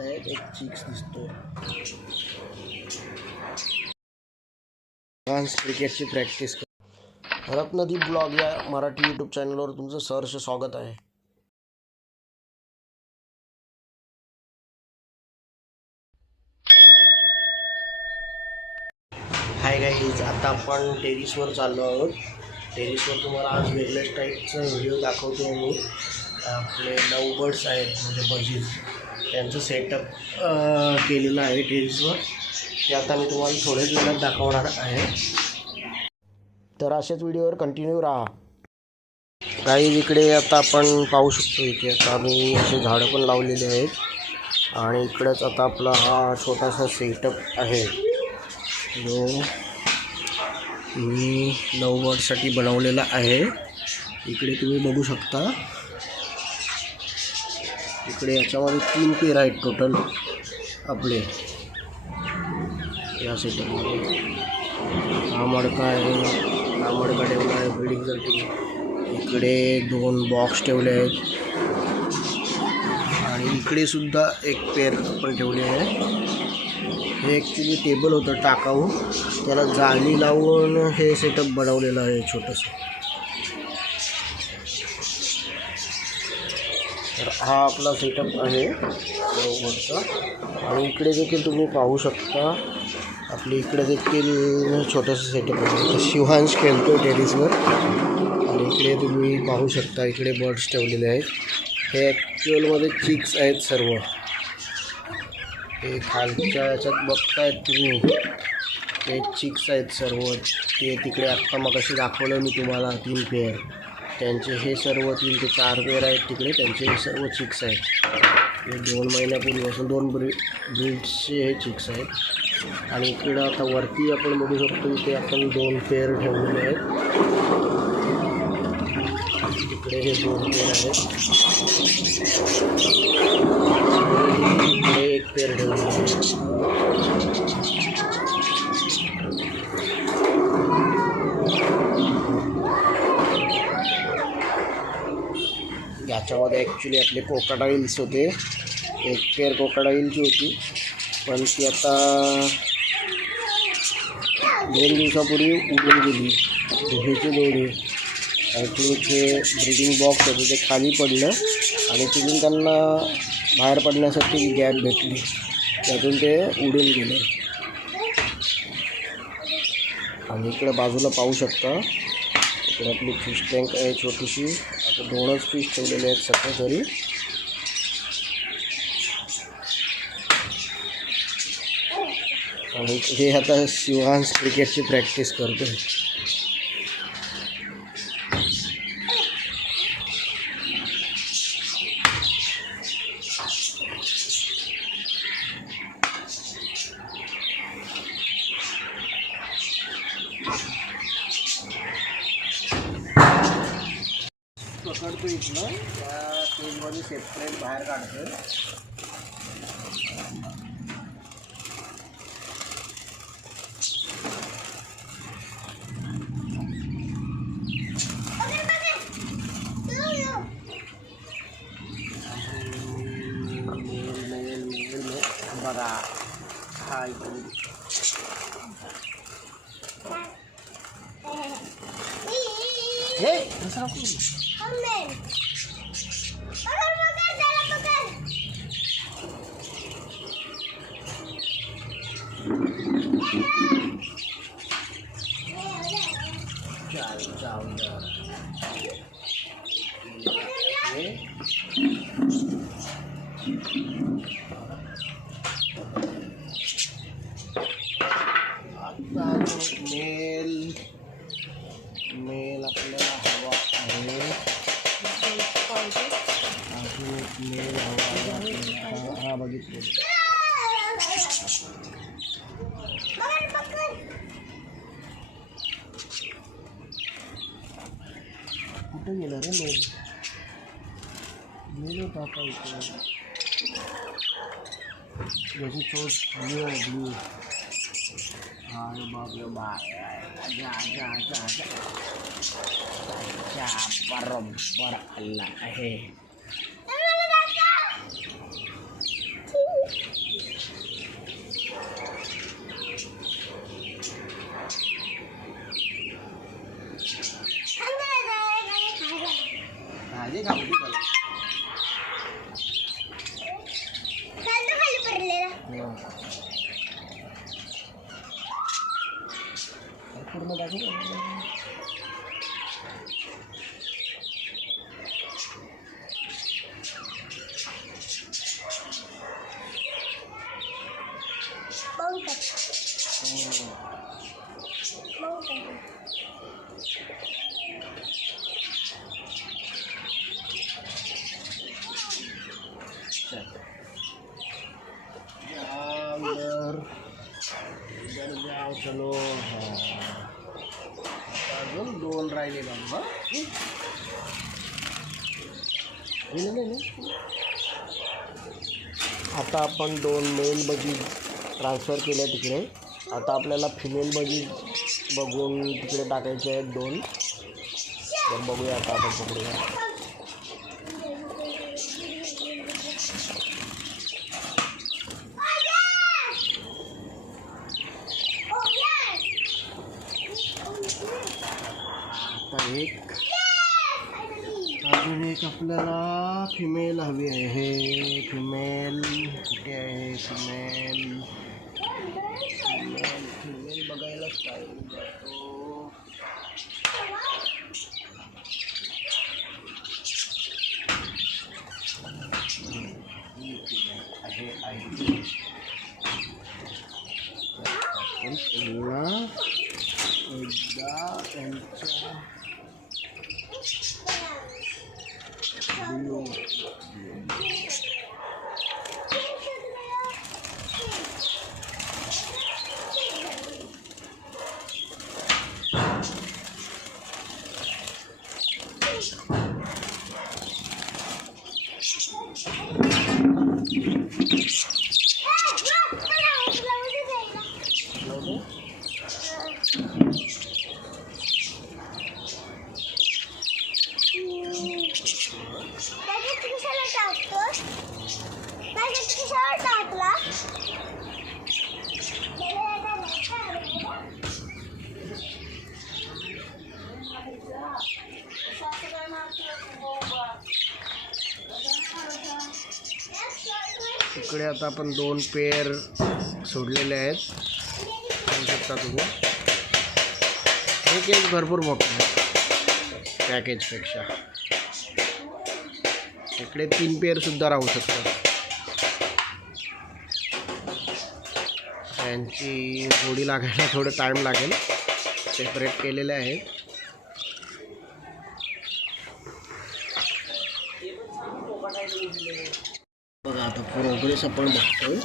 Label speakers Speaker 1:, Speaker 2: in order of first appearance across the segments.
Speaker 1: आहेत एक चिक्स दिसतो क्रिकेटची प्रॅक्टिस कर. रत्नदीप ब्लॉग या मराठी यूट्यूब चॅनलवर तुमचं सहर्ष स्वागत आहे. हाय गाईज आता आपण टेरिसवर चाललो आहोत. टेरिसवर तुम्हाला आज वेगळ्या टाईपचा व्हिडिओ दाखवतो मी आपले लव बर्ड्स आहेत म्हणजे बजीज त्यांचं सेटअप केलेलं आहे टेरिसवर ते आता मी तुम्हाला थोड्याच वेळात दाखवणार आहे. तर अशाच व्हिडिओवर कंटिन्यू राहा. काही इकडे आता आपण पाहू शकतो इथे आता आम्ही असे झाडं पण लावलेले आहेत. आणि इकडंच आता आपला हा छोटासा सेटअप आहे. जो मी नऊ वर्षसाठी बनवलेला आहे. इकडे तुम्ही बघू शकता. इकडे याच्यामध्ये तीन पेर आहेत टोटल आपले. या सेटअपमध्ये हा मडका आहे. हा मडका ठेवला आहे बिल्डिंगसाठी इकडे दोन बॉक्स ठेवले आहेत. आणि इकडे सुद्धा एक पेर आपण ठेवले आहे. हे ॲक्च्युली टेबल होतं टाकाऊ. त्याला जाळी लावून हे सेटअप बनवलेलं आहे छोटंसं. तर हा आपला सेटअप आहे बरोबरचा आणि इकडे देखील तुम्ही पाहू शकता आपली इकडे देखील छोटंसं सेटअप आहे. शिवहांश खेळतो टेरिसवर आणि इकडे तुम्ही पाहू शकता इकडे बर्ड्स ठेवलेले आहेत. हे ॲक्च्युअलमध्ये चिक्स आहेत सर्व. हे खालच्या याच्यात बघतायत तुम्ही. हे चिक्स आहेत सर्व. ते तिकडे आत्ता मग असे दाखवलं मी तुम्हाला तीन पेअर त्यांचे हे सर्व तीन ते चार पेअर आहेत तिकडे. त्यांचे हे सर्व चिक्स आहेत. हे दोन महिन्यापूर्वीपासून दोन ब्री ब्रीड्सचे हे चिक्स आहेत. आणि इकडं आता वरती आपण बघू शकतो इथे आपण दोन पेर ठेवलेले आहेत. इकडे हे दोन पेर आहेत. ॲक्च्युली आपले कोकाडाईल्स होते. एक पेअर कोकाडाईलची होती. पण ती आता दोन दिवसापूर्वी उडून गेली. दोघीचे दोघे आय थिंक ब्रिडिंग बॉक्स होते. ते खाली पडलं. आणि तिथून त्यांना बाहेर पडण्यासाठी गॅप भेटली. त्यातून ते उडून गेले. आणि इकडे बाजूला पाहू शकता. इकडे आपली फिश टँक आहे छोटीशी. आता दोनच फिश ठेवलेले आहेत सध्या घरी. आणि हे आता शिवांश क्रिकेटची प्रॅक्टिस करतोय. पकडतो इथनं. त्या तेलमध्ये सेपरेट बाहेर काढतो बघा हा इकडे मेल बघा हा इकडे हे दुसरा कोण? चाल चावलं हे आता मेल मेल आपल्याला हवा आहे अजून एक मेल हवा आहे आपल्याला. हा हा बघितलं कुठं गेलं रे मेल मेल होता आता इकडे याची चोच ब्ल्यू आहे ब्ल्यू अरे बाप रे बाप जा जा जा जा जा बरोबर आला आहे 你
Speaker 2: 看，我
Speaker 1: 就
Speaker 2: 走了。
Speaker 1: चलो अजून दोन राहिले बाबा नाही, आता आपण दोन मेल बजी ट्रान्सफर केल्या तिकडे. आता आपल्याला फिमेल बजी बघून तिकडे टाकायचे आहेत दोन. तर बघूया आता आपण पकडूया आता एक अजून एक आपल्याला फिमेल हवी आहे फिमेल कुठे आहे फिमेल फिमेल फिमेल बघायला टाईम जातो ही female आहे आहे आपण पुन्हा एकदा त्यांच्या व्हिडिओ लावतो
Speaker 2: त्याच्यात कशाला टाकतो त्याच्यात कशाला टाकला?
Speaker 1: इकडे आता आपण दोन पेअर सोडलेले आहेत. पाहू शकता तुम्ही. एक एक भरपूर मोठं आहे. पॅकेजपेक्षा इकडे तीन पेअरसुद्धा राहू शकतात. त्यांची जोडी लागायला थोडं टाईम लागेल. सेपरेट केलेले आहेत. बघा आता प्रोग्रेस आपण बघतोय.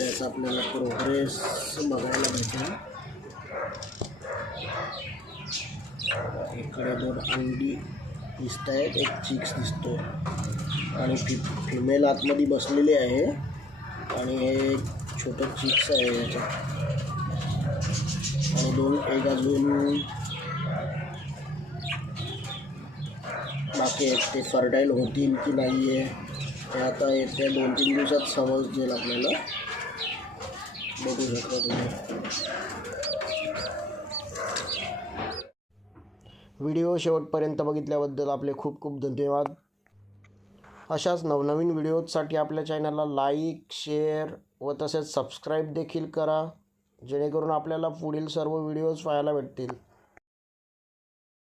Speaker 1: याचा आपल्याला प्रोग्रेस बघायला भेटेल. इकडे दोन अंडी दिसत आहेत एक चिक्स दिसतो आणि फि फिमेल आतमध्ये बसलेली आहे. आणि हे एक छोटं चिक्स आहे याच्यात. आणि दोन एक अजून बाकी आहेत. ते फर्टाईल होतील की नाही आहे ते आता येत्या दोन तीन दिवसात समजेल आपल्याला. बघू शकता तुम्ही. व्हिडिओ शेवटपर्यंत बघितल्याबद्दल आपले खूप खूप धन्यवाद. अशाच नवनवीन व्हिडिओजसाठी आपल्या चॅनलला लाईक शेअर व तसेच सबस्क्राईब देखील करा जेणेकरून आपल्याला पुढील सर्व व्हिडिओज पाहायला भेटतील.